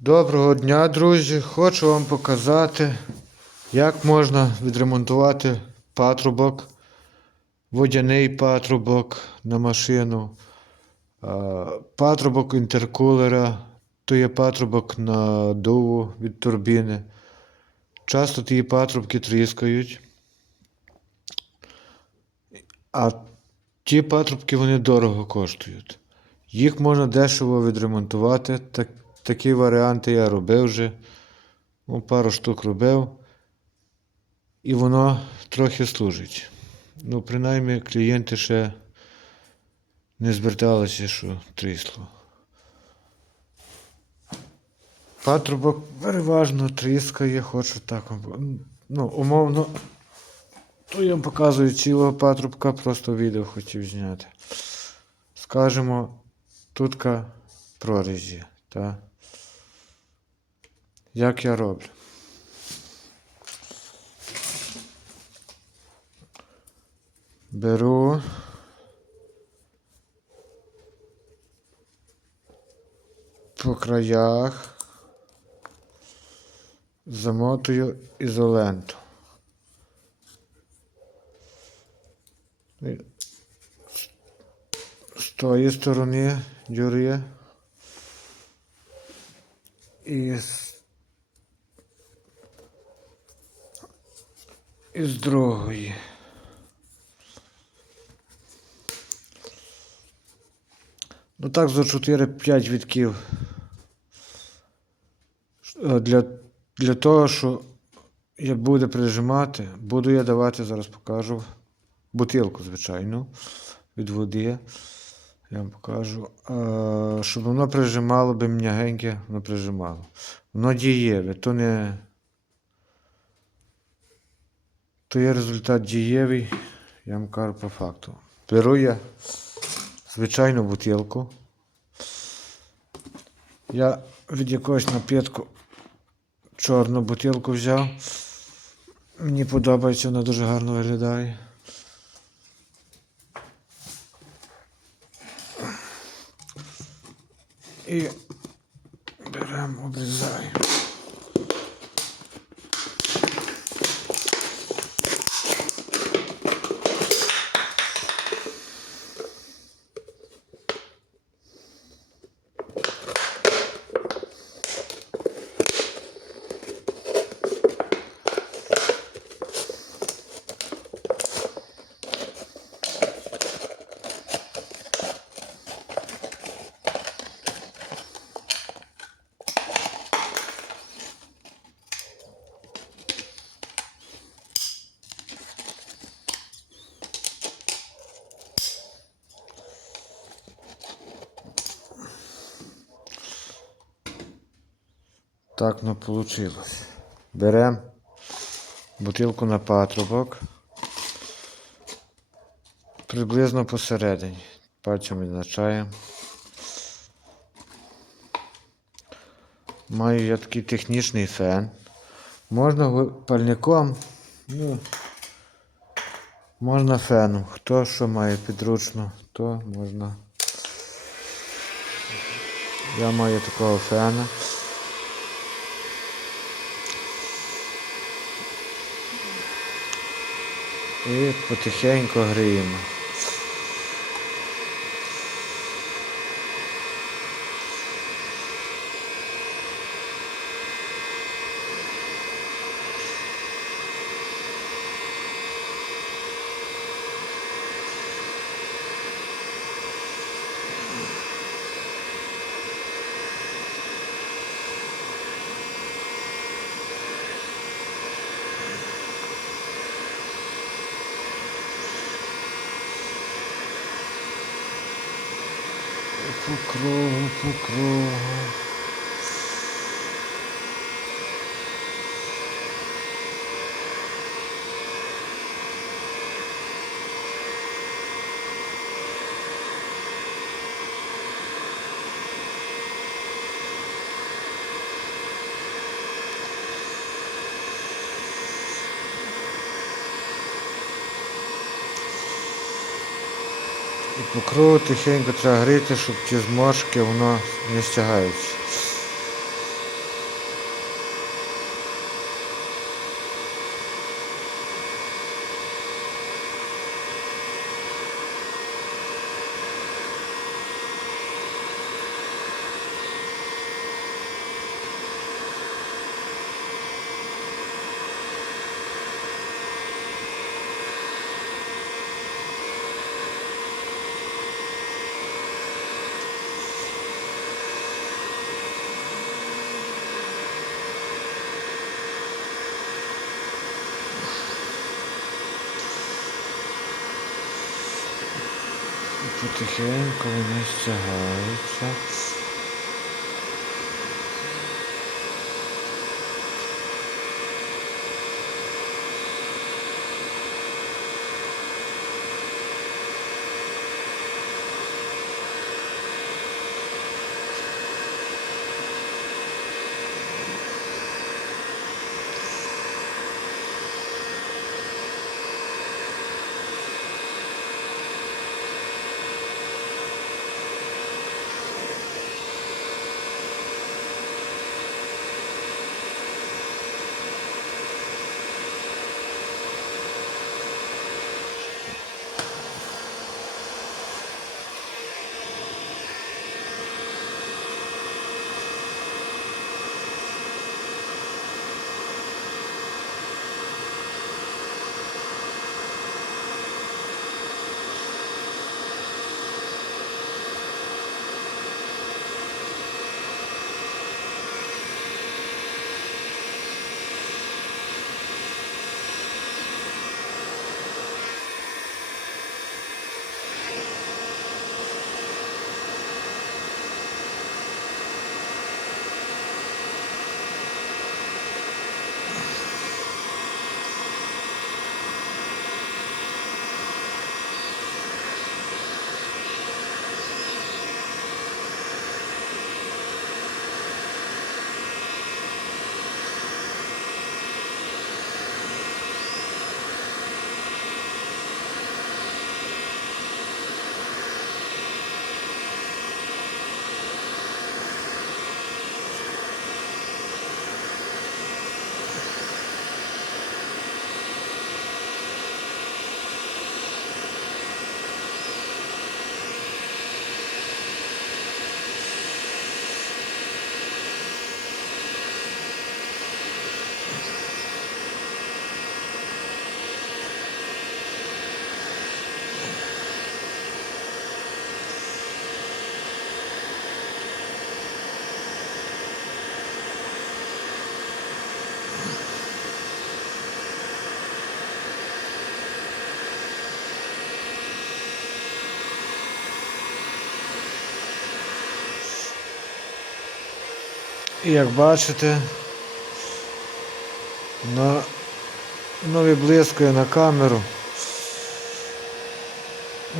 Доброго дня, друзі! Хочу вам показати, як можна відремонтувати патрубок, водяний патрубок на машину, патрубок інтеркулера, то є патрубок на дуву від турбіни. Часто ті патрубки тріскають. А ті патрубки вони дорого коштують. Їх можна дешево відремонтувати. Так, такі варіанти я робив вже. Ну, пару штук робив. І воно трохи служить. Ну, принаймні, клієнти ще не зверталися, що трісло. Патрубок переважно тріскає, хочу так. Ну, умовно. То я вам показую цілого патрубка, просто відео хотів зняти. Скажемо, тутка прорізі, та? Як я роблю? Беру по краях, замотую ізоленту. З тої сторони дюри і з, і з другої. Ну так за 4-5 вітків. Е, Для, для того, що я буду прижимати, буду я давати, зараз покажу, бутилку, звичайно, від води. Я вам покажу. Е, щоб воно прижимало би м'ягеньке, воно прижимало. Воно дієве, то не. То є результат дієвий, я вам кажу по факту. Беру я звичайну бутилку. Я від якогось напітку чорну бутилку взяв. Мені подобається, вона дуже гарно виглядає. І беремо, обрізаємо. Так ну вийшло. Беремо бутилку на патрубок. Приблизно посередині. Пальцем відзначаємо. Маю я такий технічний фен. Можна пальником, ну, можна феном. Хто що має підручно, то можна. Я маю такого фена. І потихеньку гріємо. По кругу, І по кругу тихенько треба гріти, щоб ті зморшки воно не стягаються. Потихеньку вони стягаються. І як бачите, на нові блискує на камеру.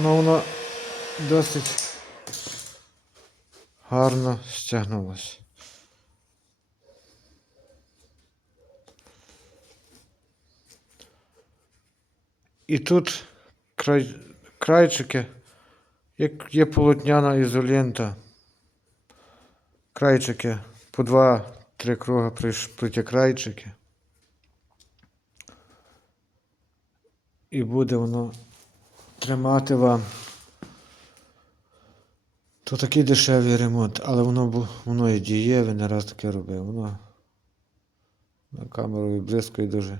Ну воно досить гарно стягнулося. І тут край, крайчики, як є полотняна ізолента. Крайчики по два-три круга приш- плиті крайчики. І буде воно тримати вам. То такий дешевий ремонт, але воно, воно і дієве, не раз таке робив. Воно на камеру відблискує дуже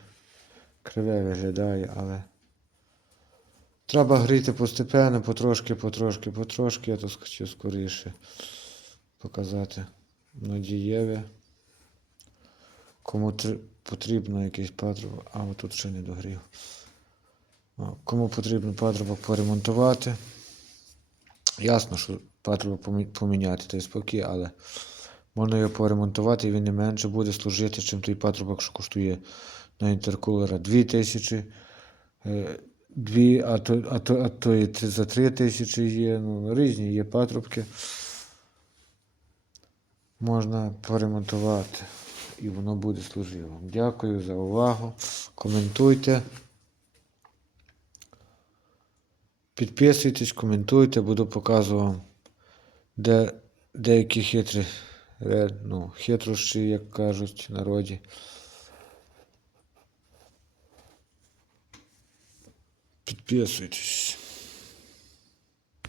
криве виглядає, але треба гріти постепенно, потрошки, потрошки, потрошки, я то хотів скоріше показати. Воно. Кому потрібно якийсь патрубок, а тут ще не догрів. Кому потрібно патрубок поремонтувати. Ясно, що патрубок поміняти, то спокій, але можна його поремонтувати і він не менше буде служити, чим той патрубок, що коштує на інтеркулера 2000, е, дві, а то, а то, а то і за 3 тисячі є. Ну, різні є патрубки. Можна поремонтувати і воно буде служити. Дякую за увагу. Коментуйте. Підписуйтесь, коментуйте, буду показувати вам де, деякі хитрі, ну, хитрощі, як кажуть в народі. Підписуйтесь.